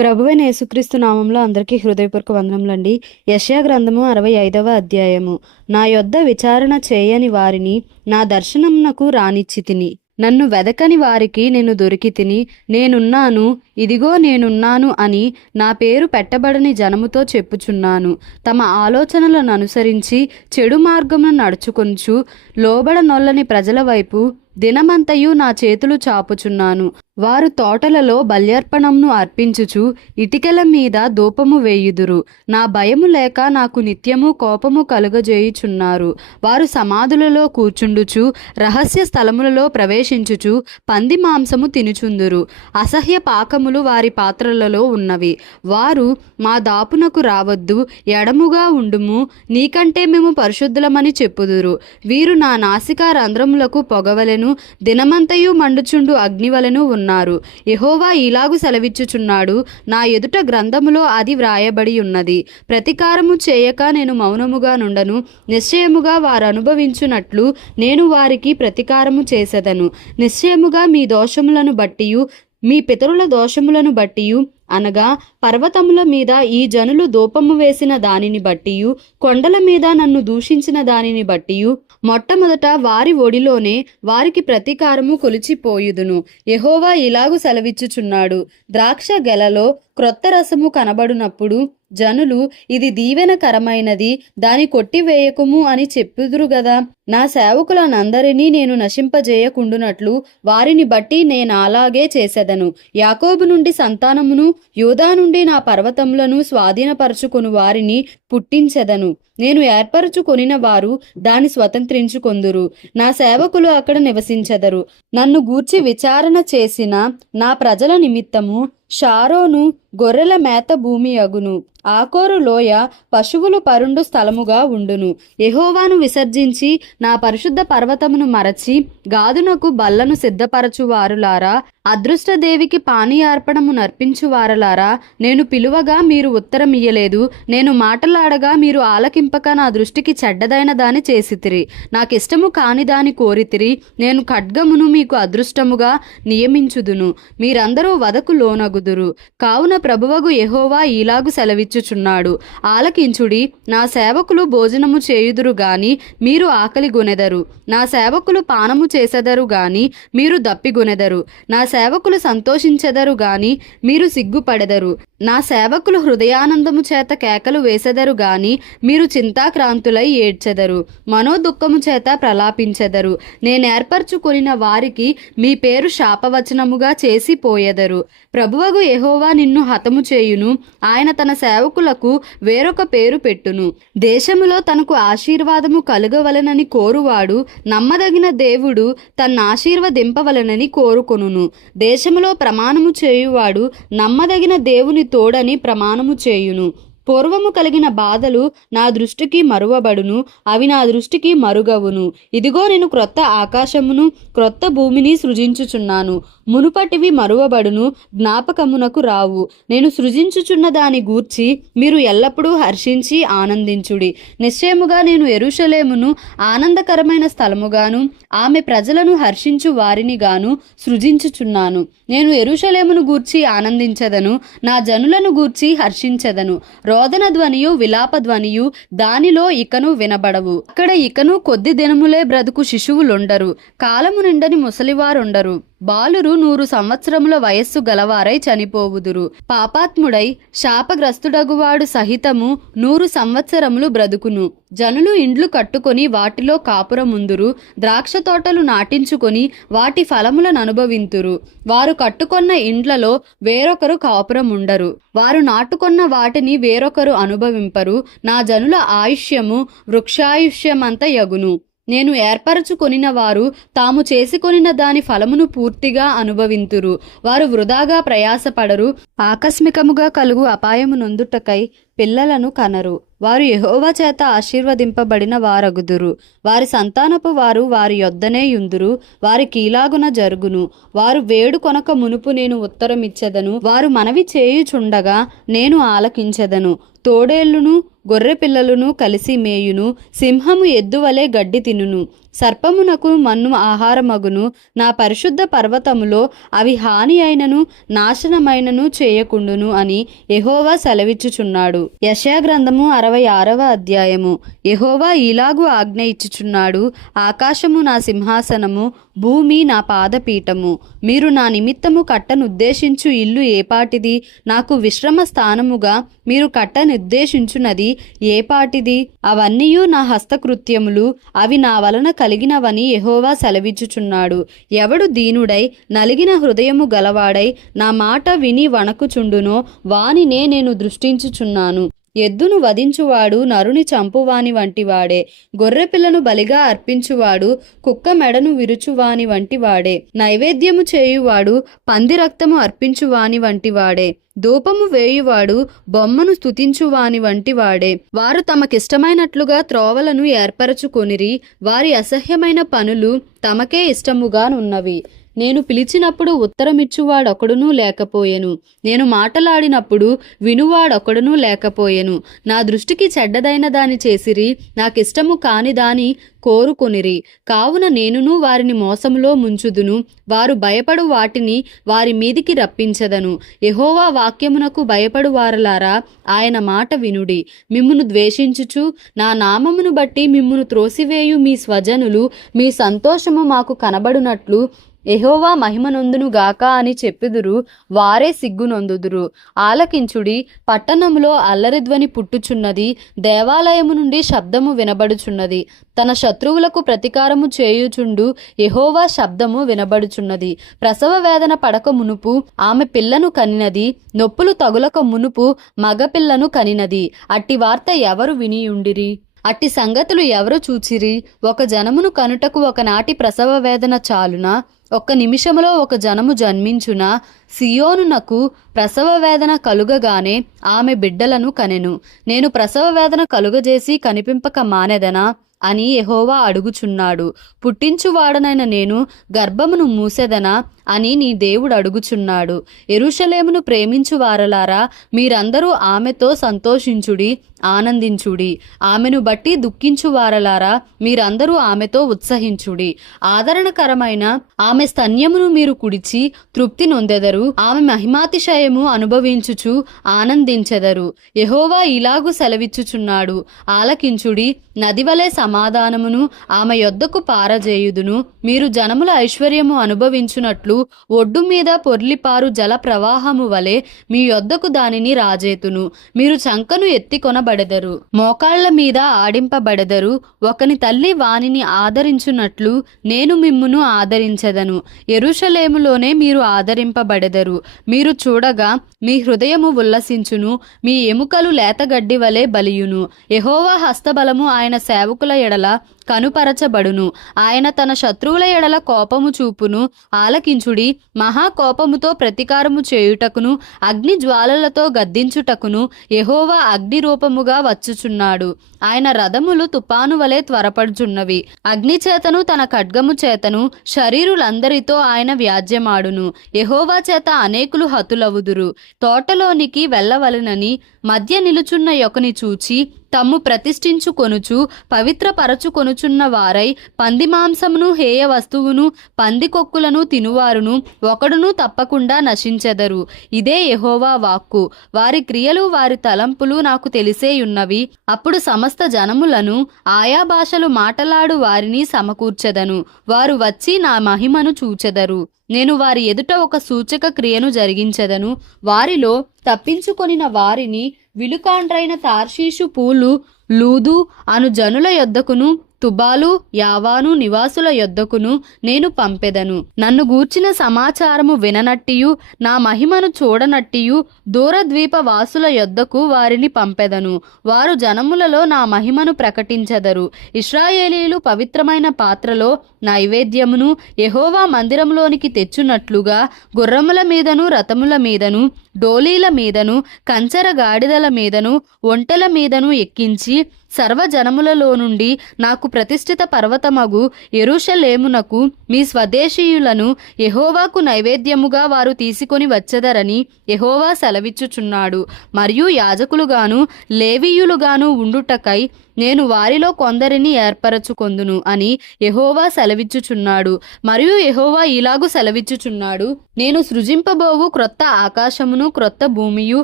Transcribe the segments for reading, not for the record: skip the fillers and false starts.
ప్రభువైన యేసుక్రీస్తు నామంలో అందరికీ హృదయపూర్వక వందనములండి. యెషయా గ్రంథము 65వ అధ్యాయము. నా యొద్ద విచారణ చేయని వారిని నా దర్శనమునకు రానిచ్చితిని. నన్ను వెదకని వారికి నేను దొరికితిని. నేనున్నాను, ఇదిగో నేనున్నాను అని నా పేరు పెట్టబడని జనముతో చెప్పుచున్నాను. తమ ఆలోచనలను అనుసరించి చెడు మార్గమును నడుచుకొనుచు లోబడనొల్లని ప్రజల వైపు దినమంతయు నా చేతులు చాపుచున్నాను. వారు తోటలలో బల్యర్పణంను అర్పించుచు ఇటికల మీద ధూపము వేయుదురు. నా భయము లేక నాకు నిత్యము కోపము కలుగజేయుచున్నారు. వారు సమాధులలో కూర్చుండుచు రహస్య స్థలములలో ప్రవేశించుచు పంది మాంసము తినుచుందురు. అసహ్య పాకములు వారి పాత్రలలో ఉన్నవి. వారు మా దాపునకు రావద్దు, ఎడముగా ఉండుము, నీకంటే మేము పరిశుద్ధులమని చెప్పుదురు. వీరు నా నాసికా రంధ్రములకు పొగవలెను, దినమంతయు మండుచుండు అగ్నివలెను ఉన్నారు. యెహోవా ఇలాగు సెలవిచ్చుచున్నాడు, నా ఎదుట గ్రంథములో అది వ్రాయబడి ఉన్నది. ప్రతికారము చేయక నేను మౌనముగా నుండను. నిశ్చయముగా వారు అనుభవించునట్లు నేను వారికి ప్రతికారము చేసెదను. నిశ్చయముగా మీ దోషములను బట్టియు మీ పితరుల దోషములను బట్టియు అనగా పర్వతముల మీద ఈ జనులు ధూపము వేసిన దానిని బట్టియు కొండల మీద నన్ను దూషించిన దానిని బట్టియు మొట్టమొదట వారి ఒడిలోనే వారికి ప్రతీకారము కొలిచిపోయుదును. యెహోవా ఇలాగు సెలవిచ్చుచున్నాడు, ద్రాక్ష గెలలో క్రొత్త రసము కనబడునప్పుడు జనులు ఇది దీవెనకరమైనది, దాని కొట్టివేయకుము అని చెప్పుదురు గదా. నా సేవకులనందరినీ నేను నశింపజేయకుండునట్లు వారిని బట్టి నేను అలాగే చేసెదను. యాకోబు నుండి సంతానమును యూదా నుండి నా పర్వతములను స్వాధీనపరచుకొను వారిని పుట్టించెదను. నేను ఏర్పరచుకొనిన వారు దాన్ని స్వతంత్రించుకొందురు. నా సేవకులు అక్కడ నివసించెదరు. నన్ను గూర్చి విచారణ చేసిన నా ప్రజల నిమిత్తము షారోను గొర్రెల మేత భూమి అగును. ఆకోరు లోయ పశువులు పరుండు స్థలముగా ఉండును. యెహోవాను విసర్జించి నా పరిశుద్ధ పర్వతమును మరచి గాదునకు బల్లను సిద్ధపరచువారులారా, అదృష్టదేవికి పానీయార్పణము నర్పించువారలారా, నేను పిలువగా మీరు ఉత్తరమియ్యలేదు, నేను మాటలాడగా మీరు ఆలకింపక నా దృష్టికి చెడ్డదైన దాని చేసితిరి. నాకిష్టము కాని దాని కోరితిరి. నేను ఖడ్గమును మీకు అదృష్టముగా నియమించుదును. మీరందరూ వదకు లోనగుదురు. కావున ప్రభువగు యెహోవా ఇలాగు సెలవిచ్చుచున్నాడు, ఆలకించుడి. నా సేవకులు భోజనము చేయుదురు గాని మీరు ఆకలి గొనెదరు. నా సేవకులు పానము చేసెదరు గాని మీరు దప్పిగొనెదరు. నా సేవకులు సంతోషించెదరు గాని మీరు సిగ్గుపడెదరు. నా సేవకులు హృదయానందము చేత కేకలు వేసెదరు గాని మీరు చింతాక్రాంతులై ఏడ్చెదరు, మనోదుఃఖము చేత ప్రలాపించెదరు. నేనేర్పరచుకొనిన వారికి మీ పేరు శాపవచనముగా చేసి పోయెదరు. ప్రభువగు యెహోవా నిన్ను హతము చేయును. ఆయన తన సేవకులకు వేరొక పేరు పెట్టును. దేశములో తనకు ఆశీర్వాదము కలుగవలెనని కోరువాడు నమ్మదగిన దేవుడు తన్ను ఆశీర్వదింపవలెనని కోరుకొనును. దేశములో ప్రమాణము చేయువాడు నమ్మదగిన దేవుని తోడని ప్రమాణము చేయును. పూర్వము కలిగిన బాధలు నా దృష్టికి మరువబడును, అవి నా దృష్టికి మరుగవును. ఇదిగో నేను క్రొత్త ఆకాశమును క్రొత్త భూమిని సృజించుచున్నాను. మునుపటివి మరువబడును, జ్ఞాపకమునకు రావు. నేను సృజించుచున్న దాని గూర్చి మీరు ఎల్లప్పుడూ హర్షించి ఆనందించుడి. నిశ్చయముగా నేను యెరూషలేమును ఆనందకరమైన స్థలముగాను ఆమె ప్రజలను హర్షించు వారిని గాను సృజించుచున్నాను. నేను యెరూషలేమును గూర్చి ఆనందించెదను, నా జనులను గూర్చి హర్షించెదను. రోదన ధ్వనియు విలాప ధ్వనియు దానిలో ఇకను వినబడవు. అక్కడ ఇకను కొద్ది దినములే బ్రతుకు శిశువులుండరు, కాలము నిండని ముసలివారుండరు. బాలురు 100 సంవత్సరముల వయస్సు గలవారై చనిపోవుదురు. పాపాత్ముడై శాపగ్రస్తుడగువాడు సహితము 100 సంవత్సరములు బ్రతుకును. జనులు ఇండ్లు కట్టుకొని వాటిలో కాపురముందురు, ద్రాక్ష తోటలు నాటించుకొని వాటి ఫలములను అనుభవింతురు. వారు కట్టుకొన్న ఇండ్లలో వేరొకరు కాపురముండరు, వారు నాటుకొన్న వాటిని వేరొకరు అనుభవింపరు. నా జనుల ఆయుష్యము వృక్షాయుష్యమంత యగును. నేను ఏర్పరచుకొనిన వారు తాము చేసుకొనిన దాని ఫలమును పూర్తిగా అనుభవింతురు. వారు వృధాగా ప్రయాసపడరు. ఆకస్మికముగా కలుగు అపాయము నొందుటకై పిల్లలను కనరు. వారు యెహోవా చేత ఆశీర్వదింపబడిన వారగుదురు. వారి సంతానపు వారు వారి యొద్దనే యుందురు. వారి కీలాగున జరుగును. వారు వేడుకొనక మునుపు నేను ఉత్తరమిచ్చెదను. వారు మనవి చేయుచుండగా నేను ఆలకించెదను. తోడేళ్లును గొర్రె పిల్లలను కలిసి మేయును. సింహము ఎద్దువలే గడ్డి తినును. సర్పమునకు మన్ను ఆహారమగును. నా పరిశుద్ధ పర్వతములో అవి హాని అయినను నాశనమైనను చేయకుండును అని యెహోవా సెలవిచ్చుచున్నాడు. యెషయా గ్రంథము 66వ అధ్యాయము. యెహోవా ఇలాగు ఆజ్ఞ ఇచ్చుచున్నాడు. ఆకాశము నా సింహాసనము, భూమి నా పాదపీఠము. మీరు నా నిమిత్తము కట్టనుద్దేశించు ఇల్లు ఏపాటిది? నాకు విశ్రమ స్థానముగా మీరు కట్టనుద్దేశించున్నది ఏపాటిది? అవన్నీయు నా హస్తకృత్యములు, అవి నా వలన కలిగినవని యెహోవా సెలవిచ్చుచున్నాడు. ఎవడు దీనుడై నలిగిన హృదయము గలవాడై నా మాట విని వణకుచుండునో వానినే నేను దృష్టించుచున్నాను. ఎద్దును వధించువాడు నరుని చంపువాని వంటివాడే. గొర్రెపిల్లను బలిగా అర్పించువాడు కుక్క మెడను విరుచువాని వంటివాడే. నైవేద్యము చేయువాడు పంది రక్తము అర్పించువాని వంటివాడే. ధూపము వేయువాడు బొమ్మను స్తుతించువాని వంటివాడే. వారు తమకిష్టమైనట్లుగా త్రోవలను ఏర్పరచుకొనిరి. వారి అసహ్యమైన పనులు తమకే ఇష్టముగానున్నవి. నేను పిలిచినప్పుడు ఉత్తరమిచ్చువాడొకడునూ లేకపోయెను. నేను మాటలాడినప్పుడు వినువాడొకడునూ లేకపోయెను. నా దృష్టికి చెడ్డదైన దాని చేసిరి, నాకిష్టము కాని దాని కోరుకొనిరి. కావున నేనును వారిని మోసములో ముంచుదును. వారు భయపడు వాటిని వారి మీదికి రప్పించదను. యెహోవా వాక్యమునకు భయపడు వారలారా, ఆయన మాట వినుడి. మిమ్మును ద్వేషించుచు నా నామమును బట్టి మిమ్మును త్రోసివేయు మీ స్వజనులు మీ సంతోషము మాకు కనబడునట్లు యెహోవా మహిమనొందును గాక అని చెప్పుదురు. వారే సిగ్గునొందుదురు. ఆలకించుడి, పట్టణములో అల్లరిధ్వని పుట్టుచున్నది. దేవాలయము నుండి శబ్దము వినబడుచున్నది. తన శత్రువులకు ప్రతీకారము చేయుచుండు యెహోవా శబ్దము వినబడుచున్నది. ప్రసవ వేదన పడక మునుపు ఆమె పిల్లను కనినది. నొప్పులు తగులక మునుపు మగపిల్లను కనినది. అట్టి వార్త ఎవరు వినియుండిరి? అట్టి సంగతులు ఎవరు చూచిరి? ఒక జనమును కనుటకు ఒకనాటి ప్రసవ వేదన చాలునా? ఒక్క నిమిషములో ఒక జనము జన్మించునా? సియోనునకు ప్రసవ వేదన కలుగగానే ఆమె బిడ్డలను కనెను. నేను ప్రసవ వేదన కలుగజేసి కనిపింపక మానెదనా అని యెహోవా అడుగుచున్నాడు. పుట్టించువాడనైన నేను గర్భమును మూసెదనా అని నీ దేవుడు అడుగుచున్నాడు. యెరూషలేమును ప్రేమించు వారలారా, మీరందరూ ఆమెతో సంతోషించుడి, ఆనందించుడి. ఆమెను బట్టి దుఃఖించు వారలారా, మీరందరూ ఆమెతో ఉత్సహించుడి. ఆదరణకరమైన ఆమె స్తన్యమును మీరు కుడిచి తృప్తి నొందెదరు. ఆమె మహిమాతిశయము అనుభవించుచు ఆనందించెదరు. యెహోవా ఇలాగు సెలవిచ్చుచున్నాడు. ఆలకించుడి, నదివలే సమాధానమును ఆమె యొద్దకు పారజేయుదును. మీరు జనముల ఐశ్వర్యము అనుభవించునట్లు ఒడ్డు మీద పొర్లిపారు జల ప్రవాహము వలె మీ యొద్దకు దానిని రాజేతును. మీరు చంకను ఎత్తికొనబడెదరు, మోకాళ్ల మీద ఆడింపబడెదరు. ఒకని తల్లి వానిని ఆదరించునట్లు నేను మిమ్మును ఆదరించెదను. యెరూషలేములోనే మీరు ఆదరింపబడెదరు. మీరు చూడగా మీ హృదయము ఉల్లసించును, మీ ఎముకలు లేతగడ్డి వలె బలియును. యెహోవా హస్తబలము ఆయన సేవకుల ఎడల కనుపరచబడును. ఆయన తన శత్రువుల ఎడల కోపము చూపును. ఆలకించుడి, మహాకోపముతో ప్రతీకారము చేయుటకును అగ్ని జ్వాలలతో గద్దించుటకును యెహోవా అగ్ని రూపముగా వచ్చుచున్నాడు. ఆయన రథములు తుపాను వలె త్వరపడుచున్నవి. అగ్ని చేతను తన ఖడ్గము చేతను శరీరులందరితో ఆయన వ్యాజ్యమాడును. యెహోవా చేత అనేకులు హతులవుదురు. తోటలోనికి వెళ్ళవలెనని మధ్య నిలుచున్న యొకని చూచి తమ్ము ప్రతిష్ఠించుకొనుచు పవిత్రపరచుకొనుచున్న వారై పంది మాంసమును హేయ వస్తువును పంది కొక్కులను తినువారును ఒకడును తప్పకుండా నశించెదరు. ఇదే యెహోవా వాక్కు. వారి క్రియలు వారి తలంపులు నాకు తెలిసేయున్నవి. అప్పుడు సమస్త జనములను ఆయా భాషలు మాటలాడు వారిని సమకూర్చెదను. వారు వచ్చి నా మహిమను చూచెదరు. నేను వారి ఎదుట ఒక సూచక క్రియను జరిగించెదను. వారిలో తప్పించుకొనిన వారిని విలుకాండ్రైన తార్షీషు పూలు లూదు అను జనుల యొద్దకును తుబాలు యావాను నివాసుల యొద్దకును నేను పంపెదను. నన్ను గూర్చిన సమాచారము విననట్టియు నా మహిమను చూడనట్టియు దూరద్వీప వాసుల యొద్దకు వారిని పంపెదను. వారు జనములలో నా మహిమను ప్రకటించెదరు. ఇశ్రాయేలీయులు పవిత్రమైన పాత్రలో నైవేద్యమును యెహోవా మందిరంలోనికి తెచ్చునట్లుగా గుర్రముల మీదను రథముల మీదను డోలీల మీదను కంచర గాడిదల మీదను ఒంటెల మీదను ఎక్కించి సర్వజనములలో నుండి నాకు ప్రతిష్ఠిత పర్వతమగు యెరూషలేమునకు మీ స్వదేశీయులను యెహోవాకు నైవేద్యముగా వారు తీసుకొని వచ్చెదరని యెహోవా సెలవిచ్చుచున్నాడు. మరియు యాజకులుగాను లేవీయులుగాను ఉండుటకై నేను వారిలో కొందరిని ఏర్పరచుకొందును అని యెహోవా సెలవిచ్చుచున్నాడు. మరియు యెహోవా ఇలాగు సెలవిచ్చుచున్నాడు, నేను సృజింపబోవు క్రొత్త ఆకాశమును క్రొత్త భూమియు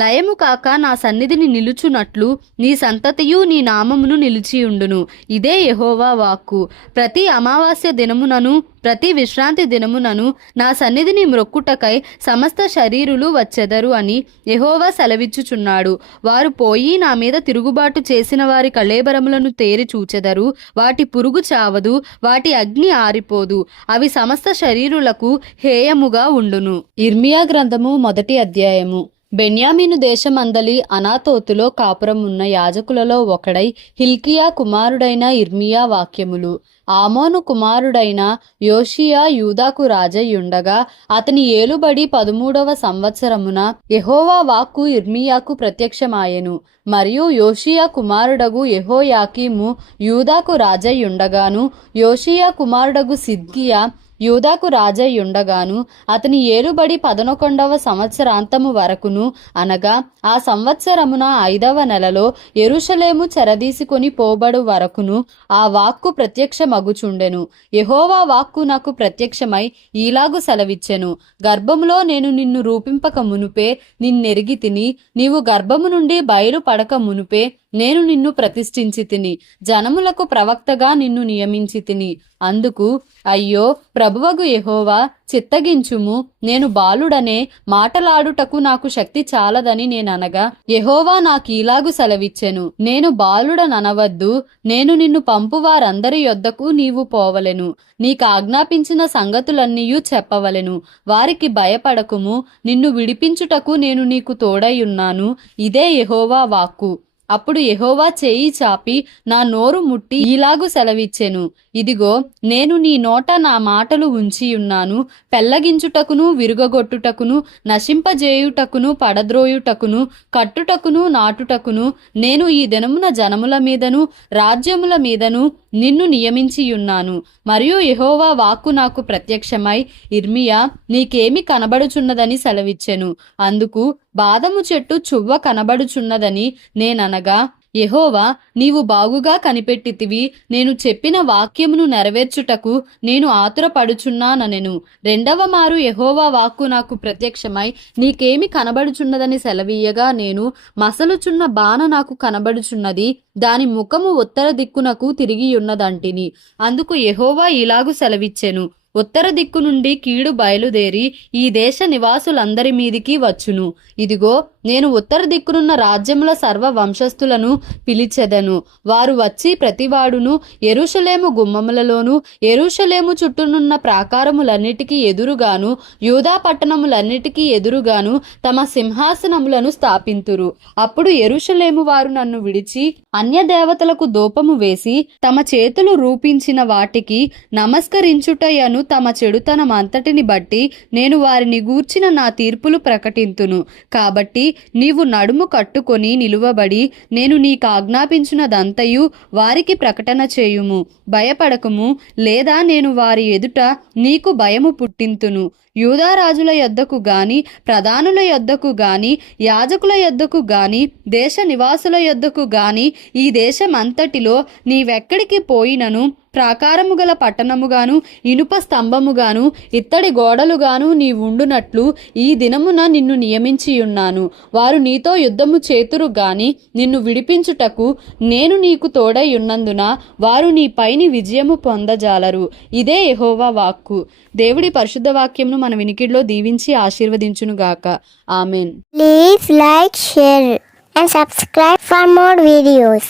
లయము కాక నా సన్నిధిని నిలుచున్నట్లు నీ సంతతియు నీ నామమును నిలిచియుండును. ఇదే యెహోవా వాక్కు. ప్రతి అమావాస్య దినమునను ప్రతి విశ్రాంతి దినమునను నా సన్నిధిని మ్రొక్కుటకై సమస్త శరీరులు వచ్చెదరు అని యెహోవా సెలవిచ్చుచున్నాడు. వారు పోయి నా మీద తిరుగుబాటు చేసిన వారి కళేబరములను తేరి చూచెదరు. వాటి పురుగు చావదు, వాటి అగ్ని ఆరిపోదు, అవి సమస్త శరీరులకు హేయముగా ఉండును. ఇర్మియా గ్రంథము 1వ అధ్యాయము. బెన్యామీను దేశమందలి అనాతోతులో కాపురం ఉన్న యాజకులలో ఒకడై హిల్కియా కుమారుడైన ఇర్మియా వాక్యములు. ఆమోను కుమారుడైన యోషియా యూదాకు రాజయ్యుండగా అతని ఏలుబడి 13వ సంవత్సరమున యెహోవా వాక్కు ఇర్మియాకు ప్రత్యక్షమాయెను. మరియు యోషియా కుమారుడగు యెహోయాకీము యూదాకు రాజయ్యుండగాను యోషియా కుమారుడగు సిద్కియా యూదాకు రాజయ్యుండగాను అతని ఏలుబడి 11వ సంవత్సరాంతము వరకును, అనగా ఆ సంవత్సరమున 5వ నెలలో యెరూషలేము చెరదీసుకొని పోబడు వరకును ఆ వాక్కు ప్రత్యక్షమగుచుండెను. యెహోవా వాక్కు నాకు ప్రత్యక్షమై ఈలాగు సెలవిచ్చెను, గర్భములో నేను నిన్ను రూపింపక మునుపే నిన్నెరిగి తిని, నీవు గర్భము నుండి బయలుపడక మునుపే నేను నిన్ను ప్రతిష్ఠించి తిని, జనములకు ప్రవక్తగా నిన్ను నియమించి తిని. అందుకు అయ్యో ప్రభువగు యెహోవా, చిత్తగించుము, నేను బాలుడనే మాటలాడుటకు నాకు శక్తి చాలదని నేననగా యెహోవా నాకీలాగు సెలవిచ్చెను, నేను బాలుడననవద్దు, నేను నిన్ను పంపు వారందరి యొద్దకు నీవు పోవలెను, నీకాజ్ఞాపించిన సంగతులన్నీయూ చెప్పవలెను, వారికి భయపడకుము, నిన్ను విడిపించుటకు నేను నీకు తోడైయున్నాను. ఇదే యెహోవా వాక్కు. అప్పుడు యెహోవా చేయి చాపి నా నోరు ముట్టి ఈలాగు సెలవిచ్చెను, ఇదిగో నేను నీ నోట నా మాటలు ఉంచియున్నాను. పెళ్లగించుటకును విరుగగొట్టుటకును నశింపజేయుటకును పడద్రోయుటకును కట్టుటకును నాటుటకును నేను ఈ దినమున జనముల మీదను రాజ్యముల మీదను నిన్ను నియమించియున్నాను. మరియు యెహోవా వాక్కు నాకు ప్రత్యక్షమై, ఇర్మియా, నీకేమి కనబడుచున్నదని సెలవిచ్చెను. అందుకు బాదము చెట్టు చువ్వ కనబడుచున్నదని నేననగా యెహోవా, నీవు బాగుగా కనిపెట్టితివి, నేను చెప్పిన వాక్యమును నెరవేర్చుటకు నేను ఆతురపడుచున్నానెను. 2వ మారు యెహోవా వాక్కు నాకు ప్రత్యక్షమై, నీకేమి కనబడుచున్నదని సెలవీయగా నేను, మసలుచున్న బాణ నాకు కనబడుచున్నది, దాని ముఖము ఉత్తర దిక్కునకు తిరిగియున్నదంటిని. అందుకు యెహోవా ఇలాగు సెలవిచ్చెను, ఉత్తర దిక్కు నుండి కీడు బయలుదేరి ఈ దేశ నివాసులందరి మీదికి వచ్చును. ఇదిగో నేను ఉత్తర దిక్కునున్న రాజ్యముల సర్వ వంశస్థులను పిలిచెదను. వారు వచ్చి ప్రతివాడును యెరూషలేము గుమ్మములలోను యెరూషలేము చుట్టూనున్న ప్రాకారములన్నిటికీ ఎదురుగాను యూదా పట్టణములన్నిటికీ ఎదురుగాను తమ సింహాసనములను స్థాపింతురు. అప్పుడు యెరూషలేము వారు నన్ను విడిచి అన్య దేవతలకు దూపము వేసి తమ చేతులు రూపించిన వాటికి నమస్కరించుటయను తమ చెడుతనమంతటిని బట్టి నేను వారిని గూర్చిన నా తీర్పులు ప్రకటింతును. కాబట్టి నీవు నడుము కట్టుకొని నిలువబడి నేను నీకు ఆజ్ఞాపించినదంతయు వారికి ప్రకటన చేయుము. భయపడకుము, లేదా నేను వారి ఎదుట నీకు భయము పుట్టింతును. యూదారాజుల యొద్దకు గాని ప్రధానుల యొద్దకు గాని యాజకుల యొద్దకు గాని దేశ నివాసుల యొద్దకు గాని ఈ దేశమంతటిలో నీవెక్కడికి పోయినను ప్రాకారము గల పట్టణముగాను ఇనుప స్తంభముగాను ఇత్తడి గోడలుగాను నీవుండునట్లు ఈ దినమున నిన్ను నియమించియున్నాను. వారు నీతో యుద్ధము చేతురు గాని నిన్ను విడిపించుటకు నేను నీకు తోడై ఉన్నందున వారు నీ పైని విజయము పొందజాలరు. ఇదే యెహోవా వాక్కు. దేవుడి పరిశుద్ధ వాక్యమును మన వినికిడిలో దీవించి ఆశీర్వదించునుగాక. Amen. Please like, share and subscribe for more videos.